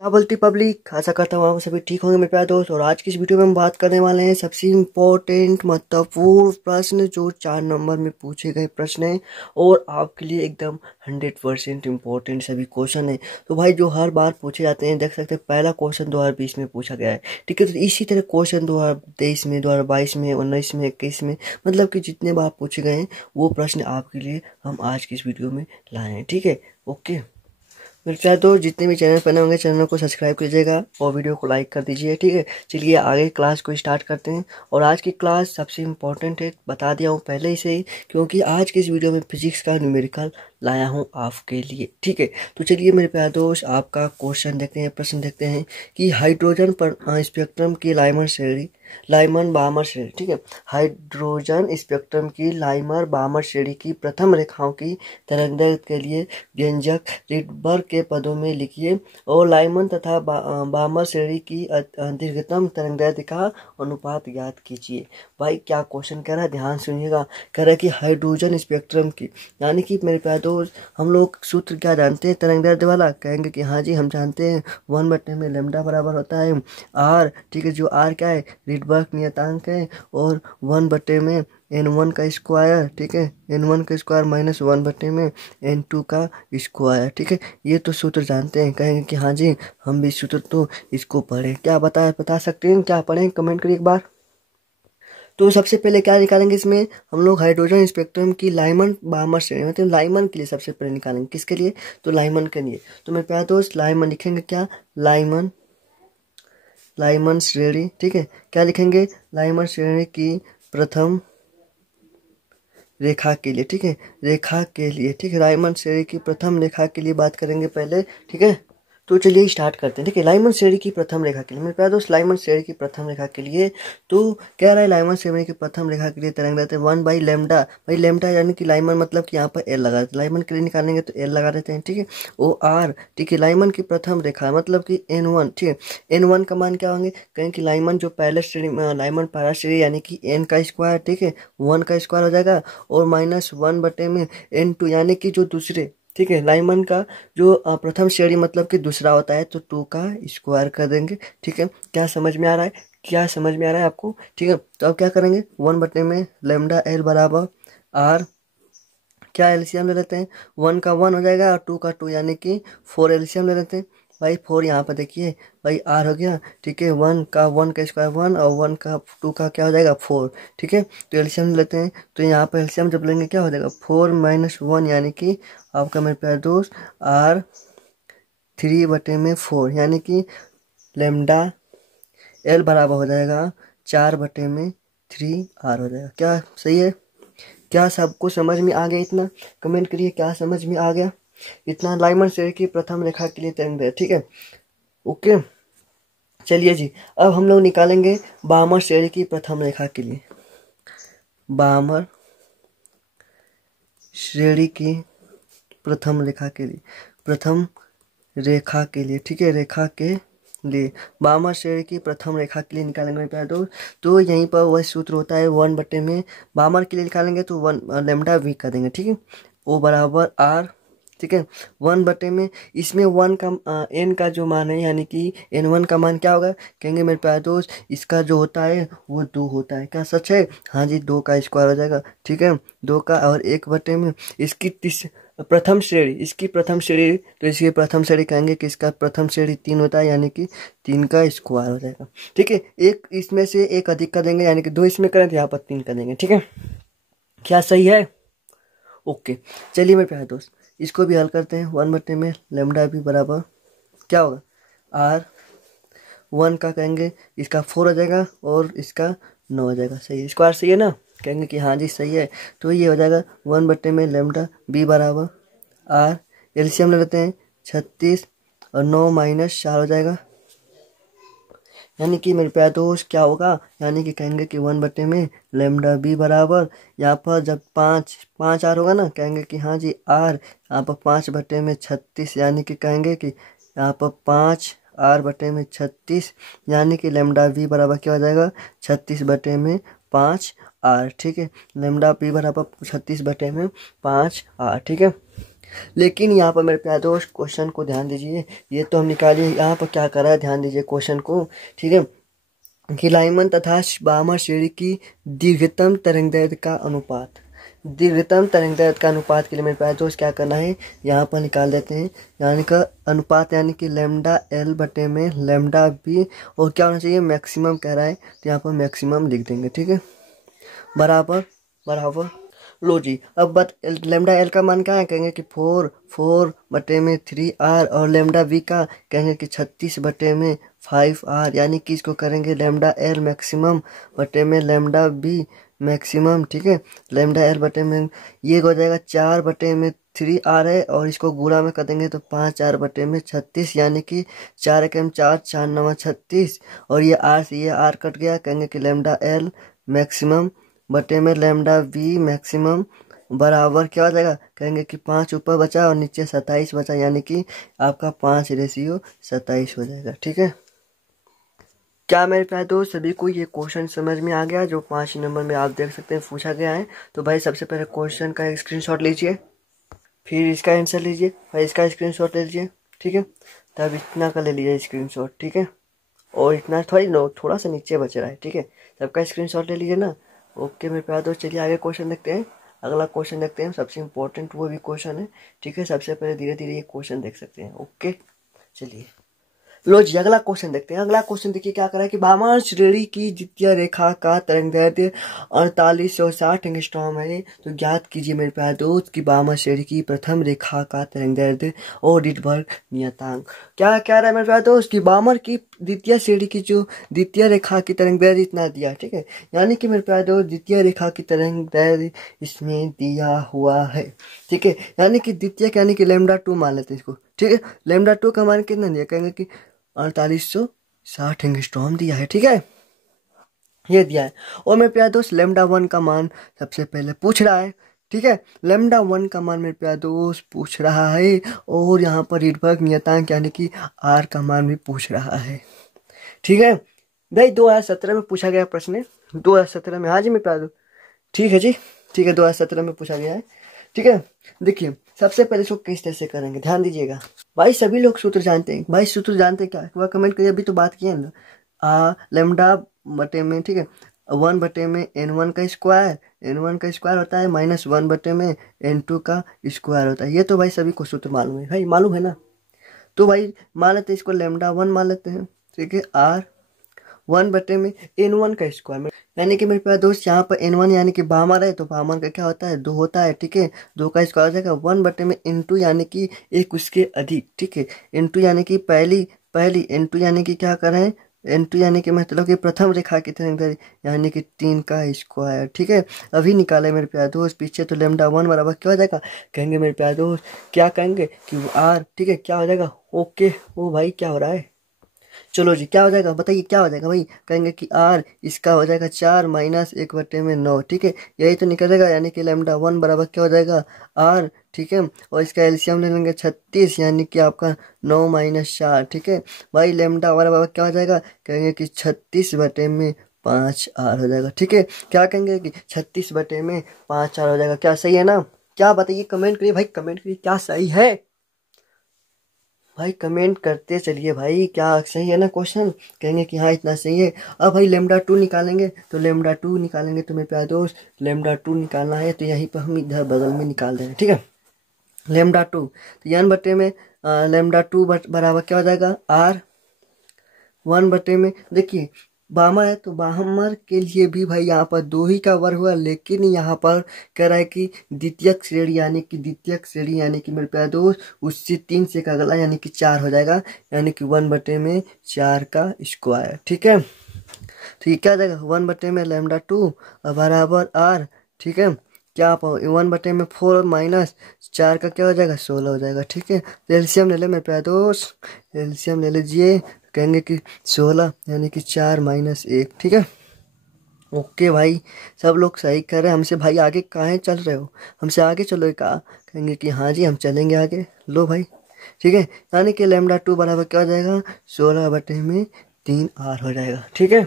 क्या बोलती पब्लिक, आशा करता हूँ आप सभी ठीक होंगे मेरे प्यारे दोस्त। और आज की इस वीडियो में हम बात करने वाले हैं सबसे इम्पोर्टेंट महत्वपूर्ण प्रश्न जो 4 नंबर में पूछे गए प्रश्न हैं और आपके लिए एकदम 100% इम्पोर्टेंट सभी क्वेश्चन है। तो भाई जो हर बार पूछे जाते हैं, देख सकते हैं पहला क्वेश्चन 2020 में पूछा गया है, ठीक है। तो इसी तरह क्वेश्चन 2023 में, 2022 में, 19 में, 21 में, मतलब कि जितने बार पूछे गए हैं वो प्रश्न आपके लिए हम आज की इस वीडियो में लाए हैं, ठीक है। ओके मेरे प्यारे दोस्त, जितने भी चैनल बने होंगे चैनल को सब्सक्राइब कीजिएगा और वीडियो को लाइक कर दीजिए, ठीक है। चलिए आगे क्लास को स्टार्ट करते हैं। और आज की क्लास सबसे इम्पोर्टेंट है, बता दिया हूँ पहले ही से ही, क्योंकि आज की इस वीडियो में फिजिक्स का न्यूमेरिकल लाया हूँ आपके लिए, ठीक है। तो चलिए मेरे प्यारे दोस्त, आपका क्वेश्चन देखते हैं, प्रश्न देखते हैं कि हाइड्रोजन पर स्पेक्ट्रम की लाइमन बामर श्रेणी, ठीक है। हाइड्रोजन स्पेक्ट्रम की लाइमर बामर श्रेणी की प्रथम रेखाओं की तरंगदैर्घ्य के लिए व्यंजक रिडबर्ग के पदों में लिखिए और लाइमन तथा बामर श्रेणी की दीर्घतम तरंगदैर्घ्य का अनुपात ज्ञात कीजिए। भाई क्या क्वेश्चन कह रहा है, ध्यान सुनिएगा। कह रहा है कि हाइड्रोजन स्पेक्ट्रम की, यानी कि मेरे प्यारे दोस्त हम लोग सूत्र क्या जानते हैं तरंगदैर्घ्य वाला, कहेंगे कि हाँ जी हम जानते हैं 1/में लैम्डा बराबर होता है आर, ठीक है। जो आर क्या है, रिडबर्ग नियतांक है, और 1/में n1 का स्क्वायर, ठीक है। n1 का स्क्वायर माइनस 1/में n2 का स्क्वायर, ठीक है। ये तो सूत्र जानते हैं, कहेंगे कि हाँ जी हम भी सूत्र तो इसको पढ़े। क्या बता सकते हैं, क्या पढ़ें, कमेंट करिए एक बार। तो सबसे पहले क्या निकालेंगे इसमें हम लोग, हाइड्रोजन स्पेक्ट्रम की लाइमन बामर श्रेणी, मतलब लाइमन के लिए सबसे पहले निकालेंगे। किसके लिए, तो लाइमन के लिए। तो मेरे प्यारे दोस्त लाइमन लिखेंगे क्या, लाइमन श्रेणी, ठीक है। क्या लिखेंगे, लाइमन श्रेणी की प्रथम रेखा के लिए, ठीक है। रेखा के लिए, ठीक है। लाइमन श्रेणी की प्रथम रेखा के लिए बात करेंगे पहले, ठीक है। तो चलिए स्टार्ट करते हैं, ठीक है। लाइमन श्रेणी की प्रथम रेखा के लिए, मेरे प्यारे दोस्त लाइमन श्रेणी की प्रथम रेखा के लिए तो कह रहा है लाइमन श्रेणी की प्रथम रेखा के लिए तरंगदैर्घ्य 1/लैम्डा। भाई लैम्डा यानी कि लाइमन, मतलब कि यहाँ पर एल लगा देते, लाइमन के लिए निकालेंगे तो एल लगा देते हैं, ठीक है। ओ आर, ठीक है। लाइमन की प्रथम रेखा मतलब कि n1, ठीक है। n1 का मान क्या होंगे, कहें कि लाइमन जो पहले श्रेणी, लाइमन पहला श्रेणी यानी कि n का स्क्वायर, ठीक है, 1 का स्क्वायर हो जाएगा, और माइनस 1/में n2 यानी कि जो दूसरे, ठीक है। लाइमन का जो प्रथम श्रेणी मतलब कि दूसरा होता है, तो 2 का स्क्वायर कर देंगे, ठीक है। क्या समझ में आ रहा है, क्या समझ में आ रहा है आपको, ठीक है। तो अब क्या करेंगे, 1/में लैम्डा एल बराबर आर, क्या एलसीएम ले लेते हैं, 1 का 1 हो जाएगा और 2 का 2 यानी कि 4 एलसीएम ले लेते हैं। भाई 4 यहाँ पर देखिए, भाई आर हो गया, ठीक है। 1 का 1 का स्क्वायर 1 और 1 का 2 का क्या हो जाएगा 4, ठीक है। तो एलसीएम लेते हैं, तो यहाँ पर एलसीएम जब लेंगे क्या हो जाएगा 4 - 1 यानी कि आपका मेरे प्यारे दोस्त आर 3/4, यानी कि लेमडा एल बराबर हो जाएगा 4/3 आर हो जाएगा। क्या सही है, क्या सबको समझ में आ गया, इतना कमेंट करिए क्या समझ में आ गया। इतना लाइमन श्रेणी की प्रथम रेखा के लिए तरंगदैर्घ्य, ठीक है। ओके चलिए जी, अब हम लोग निकालेंगे बामर श्रेणी की प्रथम रेखा के लिए, बामर श्रेणी की प्रथम रेखा के लिए, प्रथम रेखा के लिए, ठीक है। रेखा के लिए बामर श्रेणी की प्रथम रेखा के लिए निकालेंगे मेरे प्यारे दोस्त। तो यहीं पर वह सूत्र होता है 1/में, बामर के लिए निकालेंगे तो 1 लैम्डा वी कर देंगे, ठीक है। ओ बराबर आर, ठीक है। 1/में इसमें 1 का n का जो मान है, यानी कि n1 का मान क्या होगा, कहेंगे मेरे प्यारे दोस्त इसका जो होता है वो 2 होता है। क्या सच है, हाँ जी 2 का स्क्वायर हो जाएगा, ठीक है। 2 का, और 1/में इसकी प्रथम श्रेणी, इसकी प्रथम श्रेणी, तो इसकी प्रथम श्रेणी कहेंगे कि इसका प्रथम श्रेणी 3 होता है, यानी कि 3 का स्क्वायर हो जाएगा, ठीक है। एक इसमें से एक अधिक कर देंगे, यानी कि 2 इसमें करें तो यहाँ पर 3 कर देंगे, ठीक है। क्या सही है, ओके। चलिए मेरे प्यारे दोस्त इसको भी हल करते हैं। 1/में लैम्डा भी बराबर क्या होगा आर, 1 का कहेंगे इसका 4 हो जाएगा और इसका 9 हो जाएगा, सही है। स्क्वायर सही है ना, कहेंगे कि हाँ जी सही है। तो ये हो जाएगा 1/में लैम्डा बी बराबर आर, एलसीएम ले लेते हैं 36 और 9 - 4 हो जाएगा, यानी कि मेरे प्यारे दोस्त क्या होगा, यानी कि कहेंगे कि 1/में लैम्डा बी बराबर, यहाँ पर जब 5 आर होगा ना, कहेंगे कि हाँ जी आर, यहाँ पर 5/में 36, यानी कि कहेंगे कि यहाँ पर 5 R/में 36, यानी कि लैम्डा वी बराबर क्या हो जाएगा 36/5 R, ठीक है। लैम्डा बी बराबर 36/5 R, ठीक है। लेकिन यहाँ पर मेरे प्यारे दोस्त क्वेश्चन को ध्यान दीजिए, ये तो हम निकालिए, यहाँ पर क्या कर रहा है ध्यान दीजिए क्वेश्चन को, ठीक है। कि लाइमन तथा बामर श्रेणी की दीर्घतम तरंगदैर्घ्य का अनुपात, दीर्घतम तरंगदैर्घ्य का अनुपात के लिए मेरे प्यारे दोस्त क्या करना है, यहाँ पर निकाल देते हैं। यानी का अनुपात यानी कि लैम्डा एल बटे में लैम्डा बी, और क्या होना चाहिए, मैक्सिमम कह रहा है तो यहाँ पर मैक्सिमम लिख देंगे, ठीक है। बराबर बराबर, लो जी, अब लेमडा एल का मान क्या है, कहेंगे कि 4 बटे में 3r, और लेमडा वी का कहेंगे कि 36 बटे में 5r, यानी कि इसको करेंगे लेमडा एल मैक्सिमम बटे में लेमडा बी मैक्सिमम, ठीक है। लेमडा एल बटे में ये हो जाएगा 4 बटे में 3r है, और इसको गुणा में कर देंगे तो 5r बटे में 36, यानी कि 4 के 4, 4 9 36, और ये r से ये r कट गया, कहेंगे कि लेमडा एल मैक्सिमम बटे में लेमडा वी मैक्सिमम बराबर क्या हो जाएगा, कहेंगे कि 5 ऊपर बचा और नीचे 27 बचा, यानी कि आपका 5:27 हो जाएगा, ठीक है। क्या मेरे प्यारे दोस्त सभी को ये क्वेश्चन समझ में आ गया, जो 5 नंबर में आप देख सकते हैं पूछा गया है। तो भाई सबसे पहले क्वेश्चन का एक स्क्रीनशॉट लीजिए, फिर इसका आंसर लीजिए, भाई इसका स्क्रीनशॉट ले लीजिए, ठीक है। तब इतना का ले लीजिए स्क्रीनशॉट, ठीक है। और इतना थोड़ा सा नीचे बच रहा है, ठीक है। सबका स्क्रीनशॉट ले लीजिए ना। ओके मेरे प्यारे दोस्त, चलिए आगे क्वेश्चन देखते हैं। अगला क्वेश्चन देखते हैं, सबसे इम्पोर्टेंट वो भी क्वेश्चन है, ठीक है। सबसे पहले धीरे धीरे ये क्वेश्चन देख सकते हैं, ओके। चलिए लो जी अगला क्वेश्चन देखते हैं। अगला क्वेश्चन देखिए क्या करा है कि भामार श्रेणी की द्वितीय रेखा का तरंगदैर्घ्य 4860 एंगस्ट्रॉम है। तो ज्ञात कीजिए मेरे प्यारे दोस्त कि भामार श्रेणी की प्रथम रेखा का तरंगदैर्घ्य और रिडबर्ग नियतांक। क्या कह रहा है मेरे प्यारे दोस्त कि भामार की द्वितीय श्रेणी की जो द्वितीय रेखा की तरंगदैर्घ्य इतना दिया, ठीक है। यानी कि मेरे प्यारे दोस्त द्वितीय रेखा की तरंगदैर्घ्य इसमें दिया हुआ है, ठीक है। यानी कि द्वितीय यानी कि लेमडा 2 मान लेते हैं इसको, ठीक है। लेमडा 2 का मान कितना दिया, कहेंगे कि 4860 एंगस्ट्रॉम दिया है, ठीक है। ये दिया है। और मेरे प्यारे दोस्त लेमडा 1 का मान सबसे पहले पूछ रहा है, ठीक है। लेमडा 1 का मान मेरे प्यारे दोस्त पूछ रहा है, और यहाँ पर रिडबर्ग नियतांक यानी कि आर का मान भी पूछ रहा है, ठीक है। भाई 2017 में पूछा गया प्रश्न है, 2017 में, हाँ जी मेरे प्यारे दोस्त, ठीक है जी, ठीक है। 2017 में पूछा गया है, ठीक है। देखिए सबसे पहले इसको किस तरह से करेंगे, ध्यान दीजिएगा भाई। सभी लोग सूत्र जानते हैं भाई, सूत्र जानते हैं क्या, वह कमेंट करिए, अभी तो बात किया ना। लेमडा बटे में, ठीक है, 1 बटे में n1 का स्क्वायर, n1 का स्क्वायर होता है -1 बटे में n2 का स्क्वायर होता है। ये तो भाई सभी को सूत्र मालूम है भाई, मालूम है ना। तो भाई मान लेते हैं इसको लेमडा 1 मान लेते हैं, ठीक है। r 1 बटे में n1 का स्क्वायर, यानी कि मेरे प्यारे दोस्त यहाँ पर n1 यानी कि भामर है, तो भामर का क्या होता है 2 होता है, ठीक है। 2 का स्क्वायर हो जाएगा 1 बटे में n2 यानी कि एक उसके अधिक, ठीक है। n2 यानी कि पहली n2 यानी कि क्या कर रहे हैं, n2 यानी कि मतलब कि प्रथम रेखा की तरंगदैर्घ्य यानी कि 3 का स्क्वायर, ठीक है। अभी निकाले मेरे प्यारे दोस्त, पीछे तो लेमडा 1 बराबर क्या हो जाएगा, कहेंगे मेरे प्यारे दोस्त, क्या कहेंगे कि r, ठीक है, क्या हो जाएगा, ओके। ओ भाई क्या हो रहा है, चलो जी क्या हो जाएगा बताइए, क्या हो जाएगा भाई, कहेंगे कि r इसका हो जाएगा 4 - 1 बटे में 9, ठीक है। यही तो निकलेगा, यानी कि लेमडा 1 बराबर क्या हो जाएगा r, ठीक है। और इसका एलसीएम ले लेंगे 36, यानी कि आपका 9 - 4, ठीक है। भाई लेमडा बराबर क्या हो जाएगा, कहेंगे कि 36 बटे में 5r हो जाएगा, ठीक है। क्या कहेंगे कि 36 बटे में 5r हो जाएगा, क्या सही है ना। क्या बताइए, कमेंट करिए भाई, कमेंट करिए क्या सही है भाई, कमेंट करते चलिए भाई, क्या सही है ना क्वेश्चन, कहेंगे कि हाँ इतना सही है। अब भाई लेमडा 2 निकालेंगे, तो लेमडा 2 निकालेंगे तो मेरे प्यारे दोस्त लेमडा 2 निकालना है, तो यहीं पर हम इधर बगल में निकाल देंगे, ठीक है। लेमडा 2 तो n बटे में लेमडा 2 बराबर क्या हो जाएगा r 1 बटे में, देखिए बामर है तो बामर के लिए भी भाई यहाँ पर 2 ही का वर्ग हुआ, लेकिन यहाँ पर कह रहा है कि द्वितीयक श्रेणी यानी कि मेरे प्यारे दोस्त उससे 3 से का अगला यानी कि 4 हो जाएगा, यानी कि 1 बटे में 4 का स्क्वायर, ठीक है। तो ये क्या हो जाएगा 1 बटे में लेमडा 2 बराबर r, ठीक है। क्या आप 1 बटे में 4 माइनस 4 का क्या हो जाएगा 16 हो जाएगा, ठीक है। एलसीएम ले ले मेरे प्यारे दोस्त, एलसीएम ले लीजिए, कहेंगे कि 16 यानी कि 4 - 1, ठीक है। ओके भाई सब लोग सही कर रहे हैं, हमसे भाई आगे कहाँ चल रहे हो, हमसे आगे चलो का, कहेंगे कि हाँ जी हम चलेंगे आगे, लो भाई, ठीक है। यानी कि लेमडा 2 बराबर क्या हो जाएगा 16 बटे में 3r हो जाएगा, ठीक है।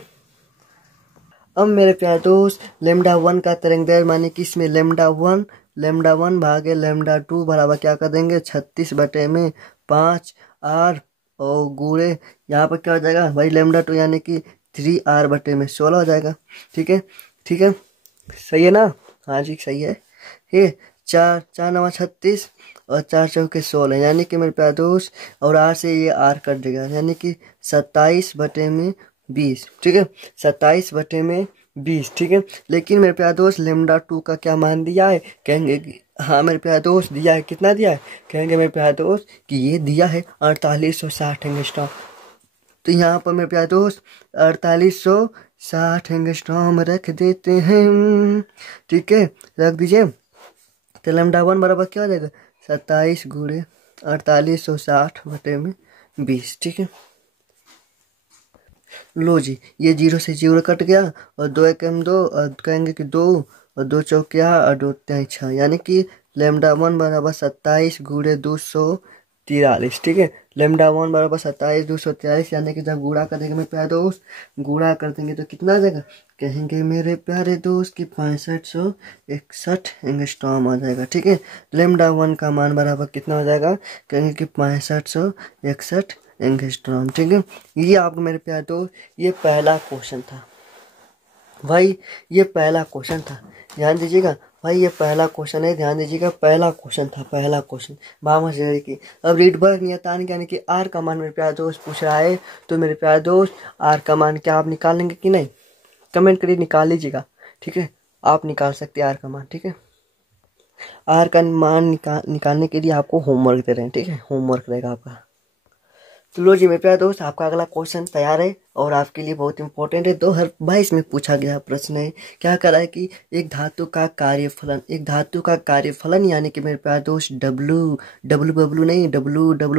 अब मेरे प्यारे दोस्त लेमडा 1 का तरंगदैर्घ्य माने कि इसमें लेमडा 1 λ1 भागे λ2 बराबर क्या कर देंगे 36/5 और गुणे यहाँ पर क्या हो जाएगा भाई λ2 यानी कि 3r/16 हो जाएगा। ठीक है, ठीक है, सही है ना? हाँ जी सही है। ये 4×4 = 36 और 4×4 = 16 यानी कि मेरे प्यारे दोस्त, और r से ये r कट देगा यानी कि 27/20। ठीक है, 27/20। ठीक है, लेकिन मेरे प्यारे दोस्त λ2 का क्या मान दिया है? कहेंगे कि हाँ मेरे प्यारे दोस्त दिया है, कितना दिया है? कहेंगे मेरे प्यारे दोस्त कि ये दिया है 4860 एंगस्ट्रॉम। तो यहाँ पर मेरे प्यारे दोस्त 4860 एंगस्ट्रॉम रख देते हैं। ठीक है, रख दीजिए। तो λ1 बराबर क्या हो जाएगा 27 × 4860/20। ठीक है, लो जी, ये 0 से 0 कट गया और 2 एकम 2 और कहेंगे कि 2 और 2 चौके 8 और 2 तिहाई 6 यानी कि λ1 बराबर 27 × 243। ठीक है, λ1 बराबर 27 243 यानी कि जब गुणा कर देंगे मेरे प्यारे दोस्त, गुणा कर देंगे तो कितना आ जाएगा? कहेंगे मेरे प्यारे दोस्त कि 6561 एंगस्ट्रॉम आ जाएगा। ठीक है, λ1 का मान बराबर कितना हो जाएगा? कहेंगे कि 6561 एंगस्ट्रॉम। ठीक है, ये आपको मेरे प्यारे दोस्त ये पहला क्वेश्चन था भाई, ये पहला क्वेश्चन था, ध्यान दीजिएगा भाई, ये पहला क्वेश्चन है, ध्यान दीजिएगा, पहला क्वेश्चन था, पहला क्वेश्चन भामास रेडी की। अब रीडबर्ग नियतांक यानी कि आर का मान मेरे प्यारे दोस्त पूछ रहा है, तो मेरे प्यारे दोस्त आर का मान क्या आप निकाल लेंगे कि नहीं? कमेंट करिए, निकाल लीजिएगा। ठीक है, आप निकाल सकते हैं आर का मान। ठीक है, आर का मान निकालने के लिए आपको होमवर्क दे रहे हैं। ठीक है, होमवर्क रहेगा आपका। तो लो जी मेरे प्यारे दोस्त, आपका अगला क्वेश्चन तैयार है और आपके लिए बहुत इंपॉर्टेंट है। 2022 में पूछा गया प्रश्न है। क्या करा है कि एक धातु का कार्यफलन, एक धातु का कार्यफलन यानी कि मेरे प्यारे दोस्त डब्ल्यू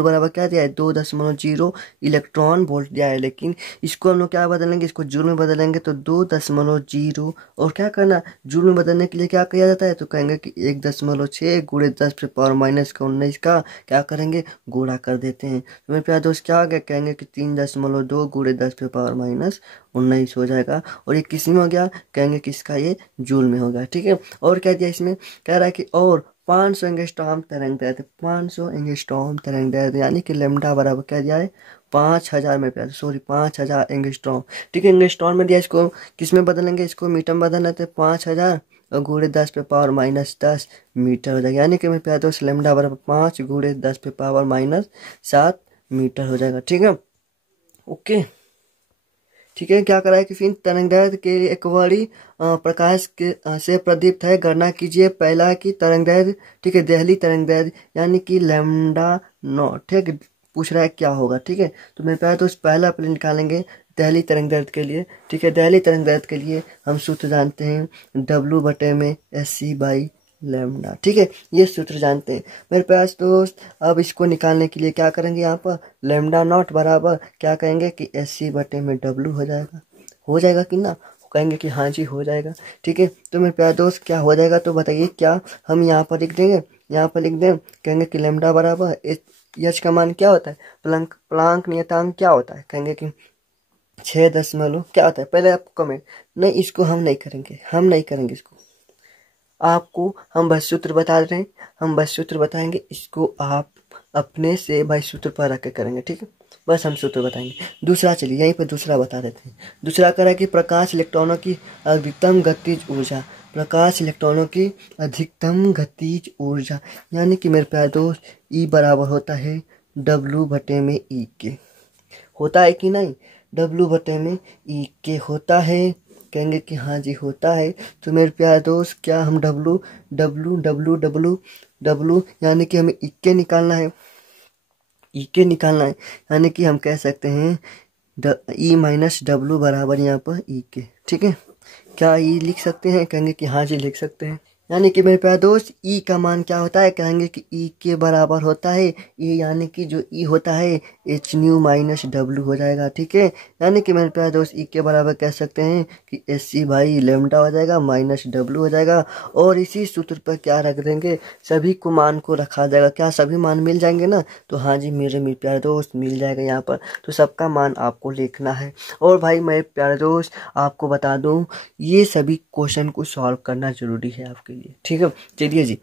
बराबर क्या दिया है 2.0 इलेक्ट्रॉन वोल्ट दिया है, लेकिन इसको हम लोग क्या बदलेंगे, इसको जूल में बदलेंगे तो 2.0 और क्या करना, जूल में बदलने के लिए क्या किया जाता है? तो कहेंगे कि 1.6 × 10⁻⁻19 का क्या करेंगे, गुणा कर देते हैं। तो मेरे प्यारे दोस्त क्या आ गया? कहेंगे कि 3.2 × 10⁻⁻19 हो जाएगा। और ये किस में हो गया? कहेंगे कि इसका ये जूल में हो गया। ठीक है, और क्या दिया इसमें? कह रहा है कि और 500 एंगस्ट्रॉम तरंग दैर्ध्य, 500 एंगस्ट्रॉम तरंग दैर्ध्य यानी कि लैम्डा बराबर क्या दिया है 5000 में प्यार, सॉरी 5000 एंगस्ट्रॉम। ठीक है, एंगस्ट्रॉम में दिया, इसको किस में बदलेंगे, इसको मीटर में बदलना है, 5000 और × 10⁻−10 मीटर हो जाएगा यानी कि मेरे प्यारे दोस्त लैम्डा बराबर 5 × 10⁻−7 मीटर हो जाएगा। ठीक है, ओके। ठीक है, क्या करा है कि फिर तरंगदैर्ध्य के लिए एक वर्णी प्रकाश के से प्रदीप्त है, गणना कीजिए पहला की तरंगदैर्ध्य। ठीक है, दहली तरंगदैर्ध्य यानी कि λ0। ठीक है, पूछ रहा है क्या होगा। ठीक है, तो मेरे प्यारे दोस्त पहला अपने निकालेंगे दहली तरंगदैर्ध्य के लिए। ठीक है, दहली तरंगदैर्ध्य के लिए हम सूत्र जानते हैं W/SC/λ। ठीक है, ये सूत्र जानते हैं मेरे पास दोस्त। अब इसको निकालने के लिए क्या करेंगे, यहाँ पर λ0 बराबर क्या कहेंगे कि SC/W हो जाएगा कि ना? कहेंगे कि हाँ जी हो जाएगा। ठीक है, तो मेरे प्यारे दोस्त क्या हो जाएगा, तो बताइए क्या हम यहाँ पर लिख देंगे, यहाँ पर लिख दें, कहेंगे कि लैम्डा बराबर एच का मान क्या होता है, प्लांक नियतांक क्या होता है, कहेंगे कि 6 क्या होता है। पहले आपको कमेंट नहीं, इसको हम नहीं करेंगे इसको, आपको हम बस सूत्र बता रहे हैं, हम बस सूत्र बताएंगे, इसको आप अपने से भाई सूत्र पर रख के करेंगे। ठीक है, बस हम सूत्र बताएंगे। दूसरा चलिए यहीं पर दूसरा बता देते हैं। दूसरा करा कि प्रकाश इलेक्ट्रॉनों की अधिकतम गतिज ऊर्जा, प्रकाश इलेक्ट्रॉनों की अधिकतम गतिज ऊर्जा यानी कि मेरे प्यारे दोस्त E बराबर होता है W/E के, होता है कि नहीं, W/E के होता है। कहेंगे कि हाँ जी होता है। तो मेरे प्यारे दोस्त क्या हम W यानी कि हमें इक्के निकालना है, यानी कि हम कह सकते हैं E-W बराबर यहाँ पर E के। ठीक है, क्या E लिख सकते हैं? कहेंगे कि हाँ जी लिख सकते हैं। यानी कि मेरे प्यारे दोस्त E का मान क्या होता है, कहेंगे कि E के बराबर होता है E यानी कि जो E होता है H⁻⁻W हो जाएगा। ठीक है, यानी कि मेरे प्यारे दोस्त E के बराबर कह सकते हैं कि SC/λ हो जाएगा -W हो जाएगा। और इसी सूत्र पर क्या रख देंगे, सभी को मान को रखा जाएगा। क्या सभी मान मिल जाएंगे ना? तो हाँ जी मेरे प्यारे दोस्त मिल जाएगा यहाँ पर। तो सबका मान आपको लिखना है। और भाई मेरे प्यारे दोस्त आपको बता दूँ, ये सभी क्वेश्चन को सॉल्व करना जरूरी है आपके लिए। लिए, ठीक है। चलिए जी,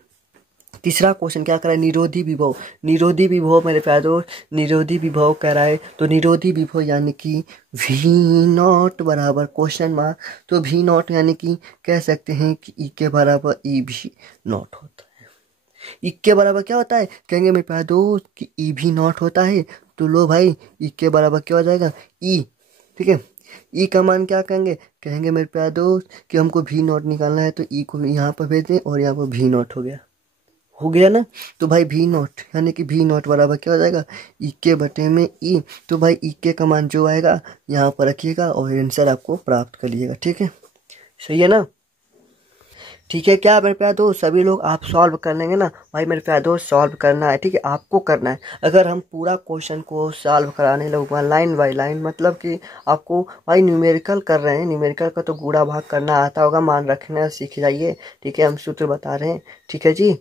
तीसरा क्वेश्चन क्या कह रहा है, निरोधी विभव। निरोधी विभव मेरे प्यारे दोस्त, निरोधी विभव कह रहा है, तो निरोधी विभव यानी कि V नॉट बराबर क्वेश्चन मार्क, तो V नॉट यानी कि कह सकते हैं कि E के बराबर E भी नॉट होता है। E के बराबर क्या होता है, कहेंगे मेरे प्यारे दोस्त कि E भी नॉट होता है, तो लो भाई E के बराबर क्या हो जाएगा, E, ठीक है। E का मान क्या कहेंगे मेरे प्यारे दोस्त कि हमको V नॉट निकालना है, तो E को यहाँ पर भेज दें और यहाँ पर V नॉट हो गया ना। तो भाई V नॉट यानी कि V नॉट बराबर क्या हो जाएगा, E के बटे में E। तो भाई E के का मान जो आएगा यहाँ पर रखिएगा और आंसर आपको प्राप्त कर लीजिएगा, ठीक है। सही है ना, ठीक है। क्या मेरे प्यारे दोस्त सभी लोग आप सॉल्व कर लेंगे ना भाई, मेरे प्यारे दोस्त सॉल्व करना है, ठीक है, आपको करना है। अगर हम पूरा क्वेश्चन को सॉल्व कराने लगूंगा लाइन बाय लाइन, मतलब कि आपको भाई न्यूमेरिकल कर रहे हैं, न्यूमेरिकल का तो गुणा भाग करना आता होगा, मान रखना सीख जाइए, ठीक है। हम सूत्र बता रहे हैं, ठीक है जी।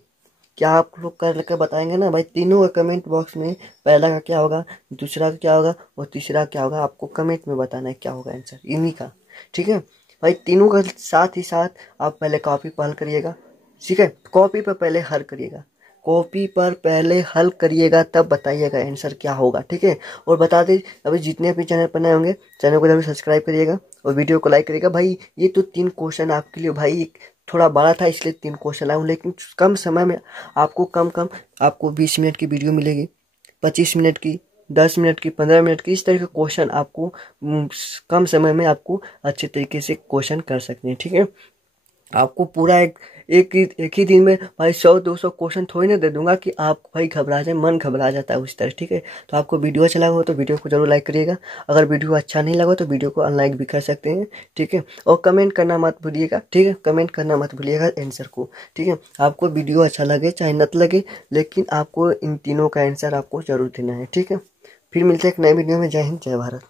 क्या आप लोग कर बताएंगे ना भाई, तीनों का कमेंट बॉक्स में पहला का क्या होगा, दूसरा का क्या होगा और तीसरा क्या होगा, आपको कमेंट में बताना है क्या होगा आंसर इन्हीं का, ठीक है भाई। तीनों का साथ ही साथ आप पहले कॉपी पर हल करिएगा, ठीक है। कॉपी पर पहले हल करिएगा, कॉपी पर पहले हल करिएगा, तब बताइएगा आंसर क्या होगा, ठीक है। और बता दें अभी जितने भी चैनल पर नए होंगे चैनल को जरूर सब्सक्राइब करिएगा और वीडियो को लाइक करिएगा। भाई ये तो 3 क्वेश्चन आपके लिए भाई थोड़ा बड़ा था इसलिए 3 क्वेश्चन लाऊं, लेकिन कम समय में आपको आपको 20 मिनट की वीडियो मिलेगी, 25 मिनट की, 10 मिनट की, 15 मिनट की, इस तरह के क्वेश्चन आपको कम समय में आपको अच्छे तरीके से क्वेश्चन कर सकते हैं, ठीक है। आपको पूरा एक ही दिन में भाई 100-200 क्वेश्चन थोड़ी ना दे दूंगा कि आप भाई घबरा जाए, मन घबरा जाता है उस तरह, ठीक है। तो आपको वीडियो अच्छा लगा हो तो वीडियो को जरूर लाइक करिएगा, अगर वीडियो अच्छा नहीं लगा तो वीडियो को अनलाइक भी कर सकते हैं, ठीक है। और कमेंट करना मत भूलिएगा, ठीक है, कमेंट करना मत भूलिएगा आंसर को, ठीक है। आपको वीडियो अच्छा लगे चाहे न लगे, लेकिन आपको इन तीनों का आंसर आपको जरूर देना है, ठीक है। फिर मिलते हैं एक नए वीडियो में। जय हिंद, जय भारत।